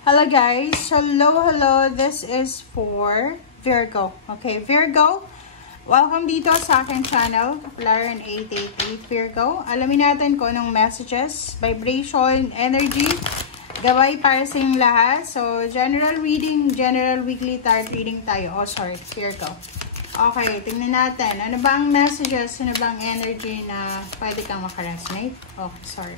Hello guys, hello, this is for Virgo. Okay, Virgo, welcome dito sa aking channel, Laren 888 Virgo. Alamin natin kung anong messages, vibration, energy, gabay para sa inyong lahat. So, general reading, general weekly tarot reading tayo. Oh, sorry, Virgo. Okay, tingnan natin. Ano ba ang messages, ano ba ang energy na pwede kang makaresonate? Oh, sorry.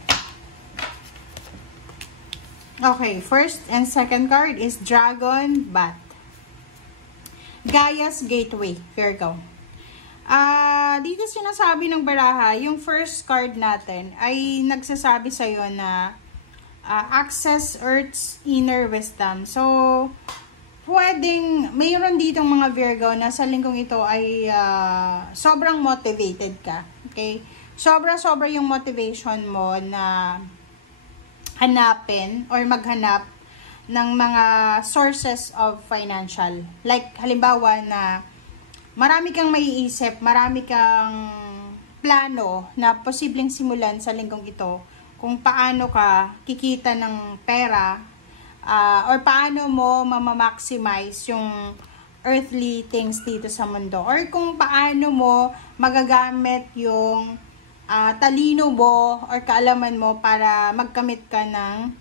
Okay, first and second card is Dragon, Bat. Gaia's Gateway, Virgo. Dito sinasabi ng baraha, yung first card natin ay nagsasabi sa'yo na access Earth's inner wisdom. So, pwedeng, mayroon ditong mga Virgo na sa linggong ito ay sobrang motivated ka. Okay? Sobra-sobra yung motivation mo na hanapin or maghanap ng mga sources of financial. Like, halimbawa na marami kang maiisip, marami kang plano na posibleng simulan sa linggong ito kung paano ka kikita ng pera or paano mo mamamaximize yung earthly things dito sa mundo or kung paano mo magagamit yung talino mo or kaalaman mo para magkamit ka ng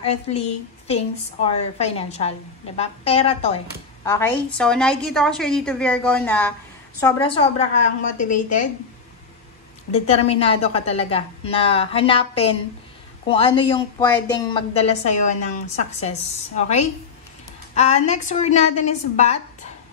earthly things or financial. Diba? Pera to eh. Okay? So, nakikita ko siya dito, Virgo, na sobra-sobra kang motivated. Determinado ka talaga na hanapin kung ano yung pwedeng magdala sa'yo ng success. Okay? Next word natin is Bat.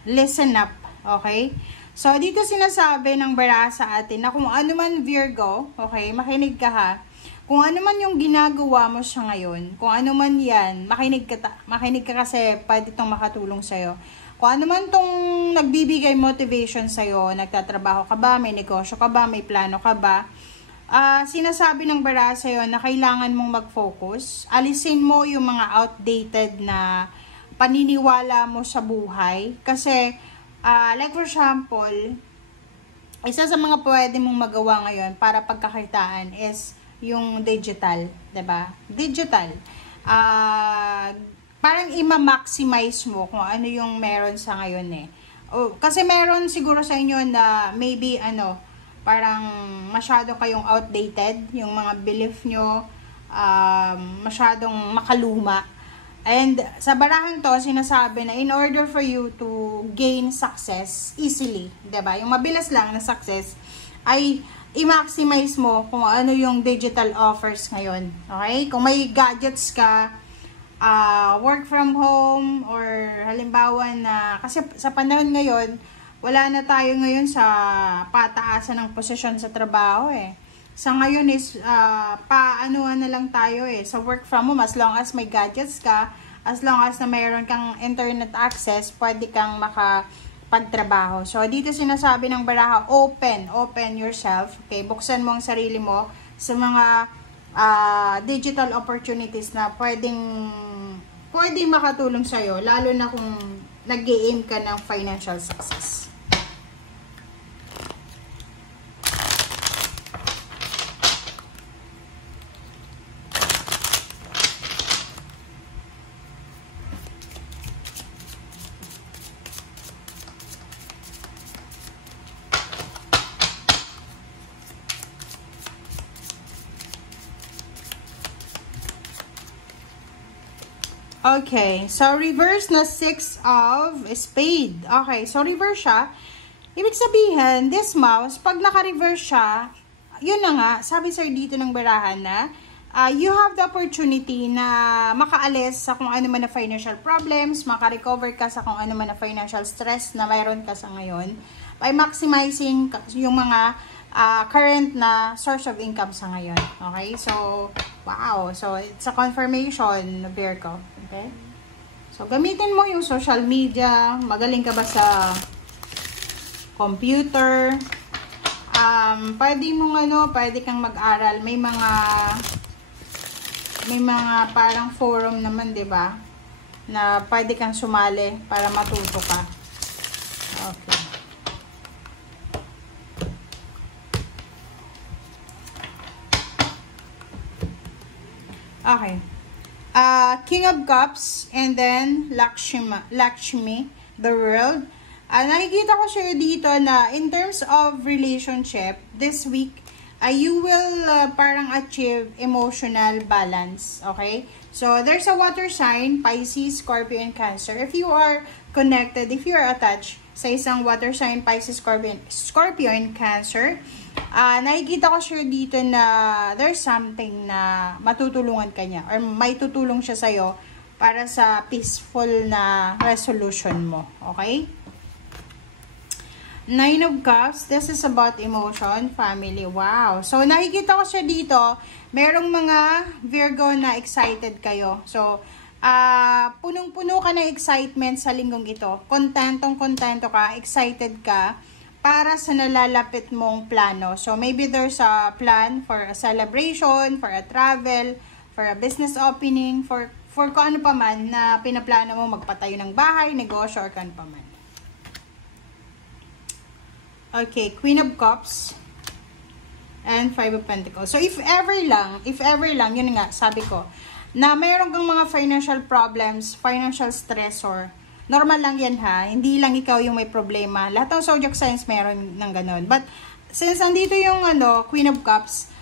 Listen up. Okay? So, dito sinasabi ng baraha sa atin na kung ano man Virgo, okay, makinig ka ha, kung ano man yung ginagawa mo siya ngayon, kung ano man yan, makinig ka kasi pwede itong makatulong sa'yo. Kung ano man itong nagbibigay motivation sa'yo, nagtatrabaho ka ba, may negosyo ka ba, may plano ka ba, sinasabi ng baraha sa'yo na kailangan mong mag-focus, alisin mo yung mga outdated na paniniwala mo sa buhay, kasi like for example, isa sa mga pwede mong magawa ngayon para pagkakitaan is yung digital, 'di ba? Digital. Parang i-maximize mo kung ano yung meron sa ngayon eh. Kasi meron siguro sa inyo na maybe parang masyado kayong outdated, yung mga belief nyo masyadong makaluma. And sa barahang to, sinasabi na in order for you to gain success easily, diba? Yung mabilis lang na success, ay i-maximize mo kung ano yung digital offers ngayon. Okay? Kung may gadgets ka, work from home, or halimbawa na, kasi sa panahon ngayon, wala na tayo ngayon sa pataasan ng posisyon sa trabaho eh. Sa ngayon is, paanoan na lang tayo eh. Sa work from home, as long as may gadgets ka, as long as na mayroon kang internet access, pwede kang makapagtrabaho. So, dito sinasabi ng baraha, open yourself. Okay, buksan mo ang sarili mo sa mga digital opportunities na pwedeng makatulong sa'yo, lalo na kung nag-i-aim ka ng financial success. Okay, so reverse na 6 of spade. Okay, so reverse siya. Ibig sabihin, this mouse, pag naka-reverse siya, yun na nga, sabi sir dito ng barahan na, you have the opportunity na makaalis sa kung ano man na financial problems, maka-recover ka sa kung ano man na financial stress na mayroon ka sa ngayon, by maximizing yung mga current na source of income sa ngayon. Okay, so, wow. So, it's a confirmation, Virgo. Okay? So, gamitin mo yung social media. Magaling ka ba sa computer? Pwede kang mag-aral. May mga parang forum naman, 'di ba? Na pwede kang sumali para matuto ka. Okay. Okay. King of Cups, and then Lakshmi, the world. Nakikita ko siya dito na in terms of relationship, this week, you will parang achieve emotional balance, okay? So, there's a water sign, Pisces, Scorpio, and Cancer. If you are connected, if you are attached sa isang water sign, Pisces, Scorpio, and Cancer, nakikita ko siya dito na there's something na matutulungan ka niya or may tutulong siya sa'yo para sa peaceful na resolution mo, okay? Nine of Cups, this is about emotion, family. Wow. So, nakikita ko siya dito, merong mga Virgo na excited kayo. So, punong-puno ka ng excitement sa linggong ito. Kontentong-kontento ka, excited ka para sa nalalapit mong plano. So, maybe there's a plan for a celebration, for a travel, for a business opening, for kung ano pa man na pinaplano mo, magpatayo ng bahay, negosyo, or kung ano pa man. Okay, Queen of Cups and Five of Pentacles. So, if ever lang, yun nga, sabi ko, na mayroon kang mga financial problems, financial stressor, normal lang yan ha, hindi lang ikaw yung may problema. Lahat ng zodiac signs meron ng ganun. But, since andito yung Queen of Cups,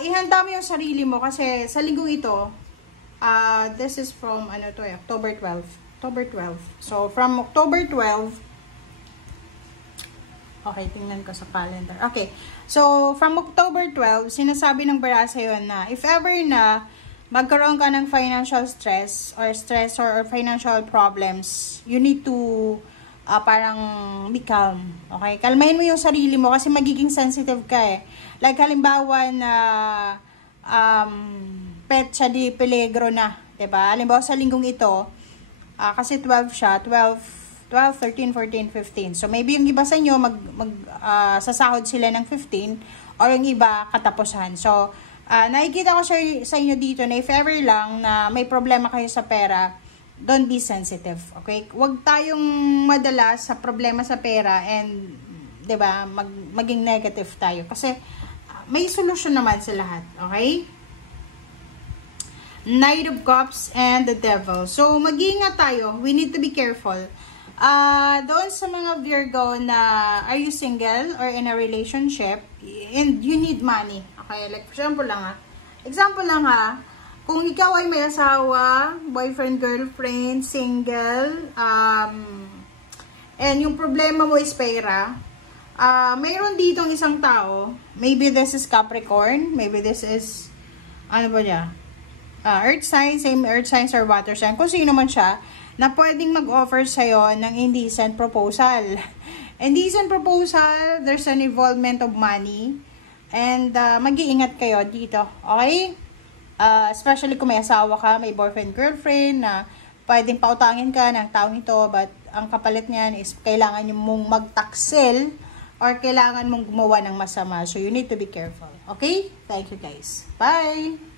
ihanda mo yung sarili mo kasi sa linggong ito, this is from, October 12. October 12. So, from October 12, okay, tingnan ko sa calendar. Okay. So, from October 12, sinasabi ng Barasa yun na if ever na magkaroon ka ng financial stress or stressor or financial problems, you need to parang be calm. Okay? Kalmahin mo yung sarili mo kasi magiging sensitive ka eh. Like halimbawa na pet siya di peligro na. Diba? Halimbawa sa linggong ito, kasi 12 siya, 12, 13, 14, 15. So, maybe yung iba sa inyo, sasahod sila ng 15 or yung iba, katapusan. So, nakikita ko sa inyo dito na if ever lang na may problema kayo sa pera, don't be sensitive. Okay? Huwag tayong madala sa problema sa pera and, diba, maging negative tayo. Kasi, may solusyon naman sa lahat. Okay? Knight of Cups and the Devil. So, mag-iingat tayo. We need to be careful. Doon sa mga Virgo na are you single or in a relationship and you need money. Okay, like example lang ha, kung ikaw ay may asawa, boyfriend, girlfriend, single, and yung problema mo is pera, mayroon ditong isang tao, maybe this is Capricorn, maybe this is, earth sign, same earth signs or water sign, kung sino man siya, na pwedeng mag-offer sa'yo ng indecent proposal. Indecent proposal, there's an involvement of money, and mag-iingat kayo dito, okay? Especially kung may asawa ka, may boyfriend, girlfriend, na pwedeng pautangin ka ng taong ito, but ang kapalit niyan is kailangan mong magtaksil or kailangan mong gumawa ng masama. So, you need to be careful, okay? Thank you guys. Bye!